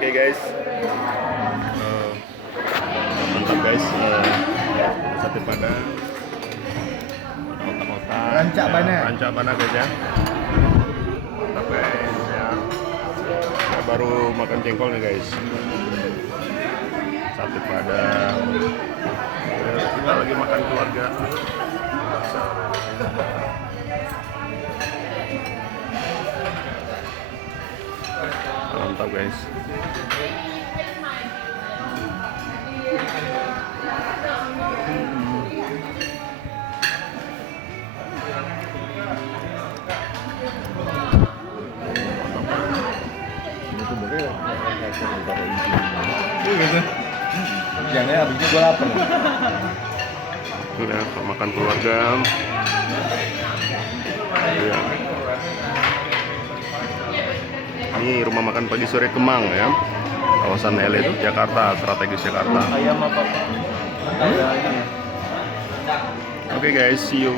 Oke guys, mantap guys, sate padang, otak-otak, Rancak Bana. rancak Bana guys ya. Mantap guys ya. Saya baru makan jengkol nih guys. Sate padang. Kita lagi makan keluarga. Mantap guys. Jangan ya, abis itu gue lapar. Ya, makan keluarga. Ya. Ini rumah makan pagi sore Kemang ya, kawasan elit Jakarta, strategis Jakarta. Ayam apa? Oke guys, see you.